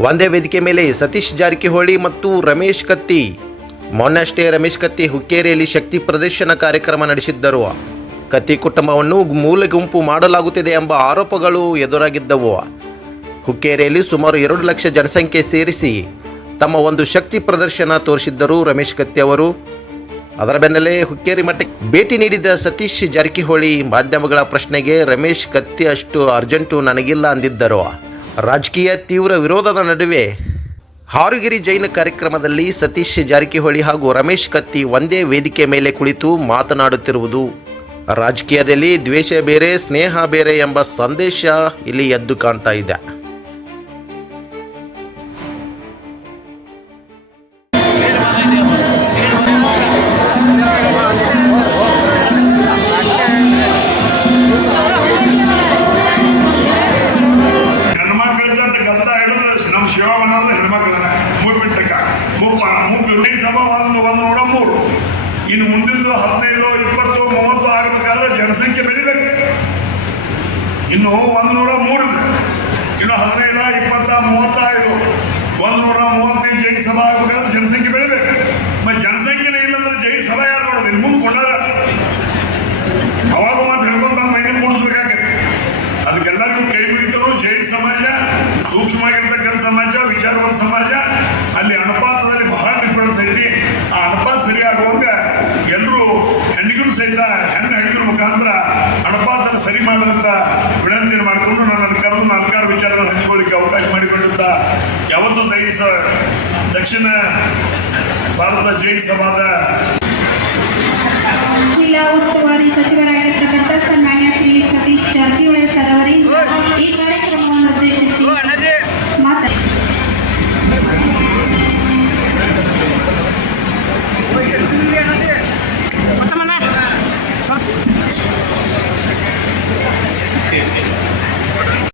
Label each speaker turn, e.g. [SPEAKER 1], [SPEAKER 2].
[SPEAKER 1] ಒಂದೇ ವೇದಿಕೆ ಮೇಲೆ ಸತೀಶ್ ಜಾರಕಿಹೊಳಿ ಮತ್ತು ರಮೇಶ್ ಕತ್ತಿ. ಮೊನ್ನಷ್ಟೇ ರಮೇಶ್ ಕತ್ತಿ ಹುಕ್ಕೇರಿಯಲ್ಲಿ ಶಕ್ತಿ ಪ್ರದರ್ಶನ ಕಾರ್ಯಕ್ರಮ ನಡೆಸಿದ್ದರು. ಕತ್ತಿ ಕುಟುಂಬವನ್ನು ಮೂಲ ಗುಂಪು ಮಾಡಲಾಗುತ್ತಿದೆ ಎಂಬ ಆರೋಪಗಳು ಎದುರಾಗಿದ್ದವು. ಹುಕ್ಕೇರಿಯಲ್ಲಿ ಸುಮಾರು ಎರಡು ಲಕ್ಷ ಜನಸಂಖ್ಯೆ ಸೇರಿಸಿ ತಮ್ಮ ಒಂದು ಶಕ್ತಿ ಪ್ರದರ್ಶನ ತೋರಿಸಿದ್ದರು ರಮೇಶ್ ಕತ್ತಿ ಅವರು. ಅದರ ಬೆನ್ನಲ್ಲೇ ಹುಕ್ಕೇರಿ ಮಠಕ್ಕೆ ಭೇಟಿ ನೀಡಿದ ಸತೀಶ್ ಜಾರಕಿಹೊಳಿ ಮಾಧ್ಯಮಗಳ ಪ್ರಶ್ನೆಗೆ ರಮೇಶ್ ಕತ್ತಿ ಅಷ್ಟು ಅರ್ಜೆಂಟು ನನಗಿಲ್ಲ ಅಂದಿದ್ದರು. ರಾಜಕೀಯ ತೀವ್ರ ವಿರೋಧದ ನಡುವೆ ಹಾರುಗಿರಿ ಜೈನ ಕಾರ್ಯಕ್ರಮದಲ್ಲಿ ಸತೀಶ್ ಜಾರಕಿಹೊಳಿ ಹಾಗೂ ರಮೇಶ್ ಕತ್ತಿ ಒಂದೇ ವೇದಿಕೆ ಮೇಲೆ ಕುಳಿತು ಮಾತನಾಡುತ್ತಿರುವುದು. ರಾಜಕೀಯದಲ್ಲಿ ದ್ವೇಷ ಬೇರೆ, ಸ್ನೇಹ ಬೇರೆ ಎಂಬ ಸಂದೇಶ ಇಲ್ಲಿ ಎದ್ದು ಕಾಣ್ತಾ ಇದೆ.
[SPEAKER 2] ಶಿವಮನಲ್ಲ ಹೆಣ್ಮಕ್ಳನ್ನ ಮೂವ್ಮೆಂಟ್ ಮುಪ್ಪ ಮುಗ್ಗು ಸಭಾ ಒಂದು ಒಂದು ನೂರ ಮೂರು. ಇನ್ನು ಮುಂದಿದ್ದು ಹದಿನೈದು, ಇಪ್ಪತ್ತು, ಮೂವತ್ತು ಆಗಬೇಕಾದ್ರೆ ಜನಸಂಖ್ಯೆ ಬೆಳಿಬೇಕು. ಇನ್ನು ಒಂದು ನೂರ ಮೂರು. ಇನ್ನು ಹದಿನೈದ, ಇಪ್ಪತ್ತ ಮೂವತ್ತೈದು ಒಂದು ನೂರ ಮೂವತ್ತೈದು ಜೈನ್ ಸಭಾ ಆಗಬೇಕಾದ್ರೆ ಜನಸಂಖ್ಯೆ ಬೆಳಿಬೇಕು. ಮತ್ತೆ ಜನಸಂಖ್ಯೆನೇ ಇಲ್ಲಂದ್ರೆ ಜೈನ್ ಸಭಾ ಯಾರು ನೋಡೋದು ಮುಂದೆ ಕೊಂಡಾರ ಅವಾಗ ಮತ್ತೆ ನಮ್ಮ ಮೈಗೆ ಮೂಡಿಸ್ಬೇಕಾಗತ್ತೆ ಅದಕ್ಕೆಲ್ಲರಿಗೂ ಕೈ ಮುಗಿತರು ಜೈನ್ ಸಮಾಜ. ಸೂಕ್ಷ್ಮವಾಗಿರ್ತಕ್ಕಂಥ ಸಮಾಜ, ವಿಚಾರವಂತ ಸಮಾಜ, ಅಲ್ಲಿ ಅನುಪಾತದಲ್ಲಿ ಬಹಳ ಡಿಫ್ರೆನ್ಸ್ ಐತಿ. ಆ ಅನುಪಾತ ಸರಿಯಾಗುವಂಗ ಎಲ್ಲರೂ ಹೆಣ್ಣಿಗೂ ಸಹಿತ, ಹೆಣ್ಣು ಹೆಣ್ಣಿನ ಮುಖಾಂತರ ಅನುಪಾತನ ಸರಿ ಮಾಡದಂತ ವಿನಂತಿಯನ್ನು ಮಾಡಿಕೊಂಡು ನನ್ನನ್ನು ಕರೆದು ನಾಲ್ಕಾರು ವಿಚಾರಗಳನ್ನು ಹಂಚಿಕೊಳ್ಳಿಕ್ಕೆ ಅವಕಾಶ ಮಾಡಿಕೊಂಡಂತ ಯಾವತ್ತೂ ದೈ ದಕ್ಷಿಣ ಭಾರತ ಜೈನ ಸಭಾದ
[SPEAKER 3] ಜಿಲ್ಲಾ ಉಸ್ತುವಾರಿ ಸಚಿವರಾಗಿರ್ತಕ್ಕಂಥ ಸನ್ಮಾನ್ಯ ಶ್ರೀ ಸತೀಶ್ ಜಾರಕಿಹೊಳಿ ಸರ್ ಅವರಿಂದ ಈ ಕಾರ್ಯಕ್ರಮವನ್ನು ಉದ್ದೇಶಿಸಿ っていう